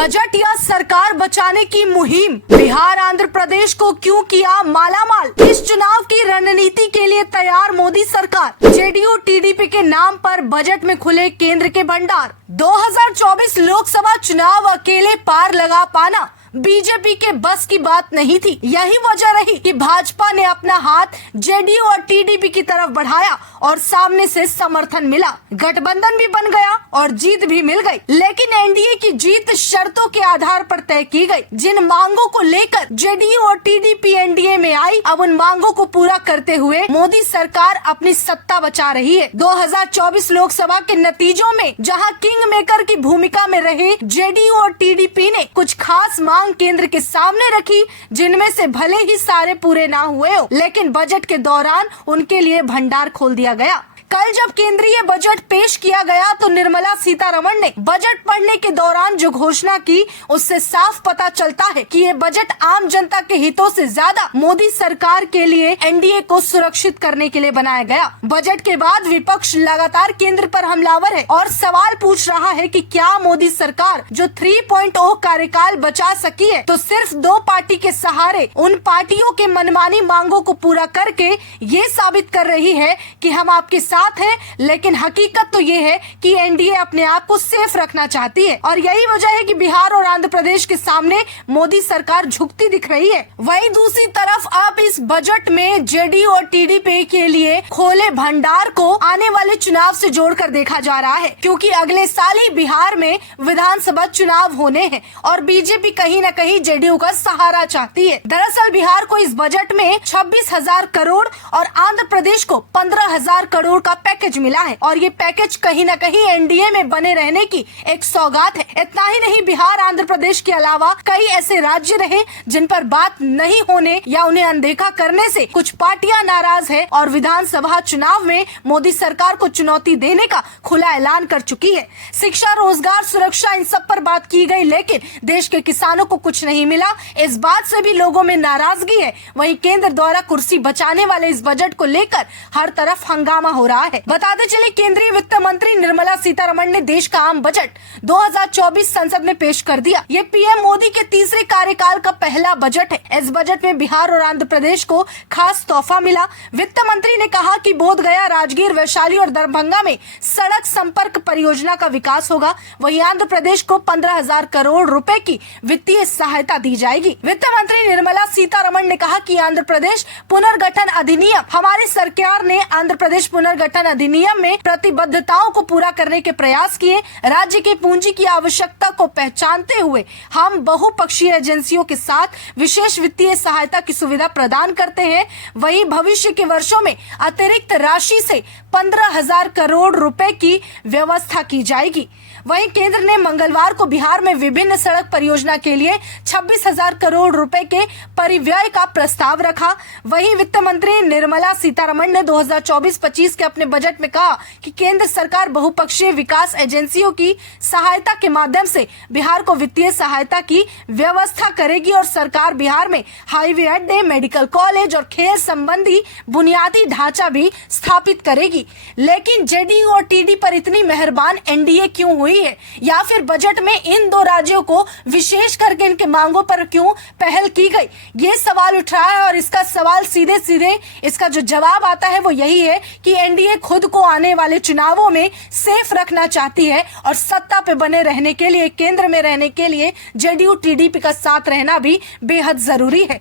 Budget या सरकार बचाने की मुहिम, बिहार आंध्र प्रदेश को क्यों किया मालामाल। इस चुनाव की रणनीति के लिए तैयार मोदी सरकार। जेडीयू टीडीपी के नाम पर बजट में खुले केंद्र के भंडार। 2024 लोकसभा चुनाव अकेले पार लगा पाना बीजेपी के बस की बात नहीं थी। यही वजह रही कि भाजपा ने अपना हाथ जेडीयू और टीडीपी की तरफ बढ़ाया और सामने से समर्थन मिला। गठबंधन भी बन गया और जीत भी मिल गई। लेकिन एनडीए की जीत शर्तों के आधार पर तय की गई। जिन मांगों को लेकर जेडीयू और टीडीपी एनडीए में आई, अब उन मांगों को पूरा करते हुए मोदी सरकार अपनी सत्ता बचा रही है। 2024 लोकसभा के नतीजों में जहां किंग मेकर की भूमिका में रहे जेडीयू और टीडीपी ने कुछ खास मांग केंद्र के सामने रखी, जिनमें से भले ही सारे पूरे ना हुए हो, लेकिन बजट के दौरान उनके लिए भंडार खोल दिया गया। कल जब केंद्रीय बजट पेश किया गया तो निर्मला सीतारमण ने बजट पढ़ने के दौरान जो घोषणा की, उससे साफ पता चलता है कि ये बजट आम जनता के हितों से ज्यादा मोदी सरकार के लिए एनडीए को सुरक्षित करने के लिए बनाया गया। बजट के बाद विपक्ष लगातार केंद्र पर हमलावर है और सवाल पूछ रहा है कि क्या मोदी सरकार जो 3.0 कार्यकाल बचा सकी है, तो सिर्फ 2 पार्टी के सहारे उन पार्टियों के मनमानी मांगों को पूरा करके ये साबित कर रही है कि हम आपके साथ है। लेकिन हकीकत तो ये है कि एनडीए अपने आप को सेफ रखना चाहती है और यही वजह है कि बिहार और आंध्र प्रदेश के सामने मोदी सरकार झुकती दिख रही है। वहीं दूसरी तरफ अब इस बजट में जेडीयू और टीडीपी के लिए खोले भंडार को आने वाले चुनाव से जोड़कर देखा जा रहा है, क्योंकि अगले साल ही बिहार में विधानसभा चुनाव होने हैं और बीजेपी कहीं न कहीं जेडीयू का सहारा चाहती है। दरअसल बिहार को इस बजट में 26,000 करोड़ और आंध्र प्रदेश को 15,000 करोड़ का पैकेज मिला है और ये पैकेज कहीं न कहीं एनडीए में बने रहने की एक सौगात है। इतना ही नहीं, बिहार आंध्र प्रदेश के अलावा कई ऐसे राज्य रहे जिन पर बात नहीं होने या उन्हें अनदेखा करने से कुछ पार्टियां नाराज है और विधानसभा चुनाव में मोदी सरकार को चुनौती देने का खुला ऐलान कर चुकी है। शिक्षा, रोजगार, सुरक्षा, इन सब पर बात की गई, लेकिन देश के किसानों को कुछ नहीं मिला। इस बात से भी लोगों में नाराजगी है। वहीं केंद्र द्वारा कुर्सी बचाने वाले इस बजट को लेकर हर तरफ हंगामा हो रहा है। बताते चले, केंद्रीय वित्त मंत्री निर्मला सीतारमण ने देश का आम बजट 2024 संसद में पेश कर दिया। ये पीएम मोदी के तीसरे कार्यकाल का पहला बजट है। इस बजट में बिहार और आंध्र प्रदेश को खास तोहफा मिला। वित्त मंत्री ने कहा कि बोधगया, राजगीर, वैशाली और दरभंगा में सड़क संपर्क परियोजना का विकास होगा। वहीं आंध्र प्रदेश को 15,000 करोड़ रुपए की वित्तीय सहायता दी जाएगी। वित्त मंत्री निर्मला सीतारमण ने कहा कि आंध्र प्रदेश पुनर्गठन अधिनियम, हमारी सरकार ने आंध्र प्रदेश पुनर्गठन अधिनियम में प्रतिबद्धताओं को पूरा करने के प्रयास किए। राज्य के पूंजी की आवश्यकता को पहचानते हुए हम बहुपक्षीय एजेंसियों के साथ विशेष वित्तीय सहायता की सुविधा प्रदान करते हैं। वहीं भविष्य के वर्षों में अतिरिक्त राशि से 15,000 करोड़ रुपए की व्यवस्था की जाएगी। वहीं केंद्र ने मंगलवार को बिहार में विभिन्न सड़क परियोजना के लिए 26,000 करोड़ रुपए के परिव्यय का प्रस्ताव रखा। वहीं वित्त मंत्री निर्मला सीतारमण ने 2024-25 के अपने बजट में कहा कि केंद्र सरकार बहुपक्षीय विकास एजेंसियों की सहायता के माध्यम से बिहार को वित्तीय सहायता की व्यवस्था करेगी और सरकार बिहार में हाईवे अड्डे, मेडिकल कॉलेज और खेल संबंधी बुनियादी ढांचा भी स्थापित करेगी। लेकिन जेडीयू और टीडी पर इतनी मेहरबान एनडीए क्यों हुई है, या फिर बजट में इन 2 राज्यों को विशेष करके इनके मांगों पर क्यों पहल की गई, ये सवाल उठ रहा है। और इसका सवाल सीधे सीधे इसका जो जवाब आता है वो यही है कि एनडीए खुद को आने वाले चुनावों में सेफ रखना चाहती है और सत्ता पे बने रहने के लिए, केंद्र में रहने के लिए जेडीयू टीडीपी का साथ रहना भी बेहद जरूरी है।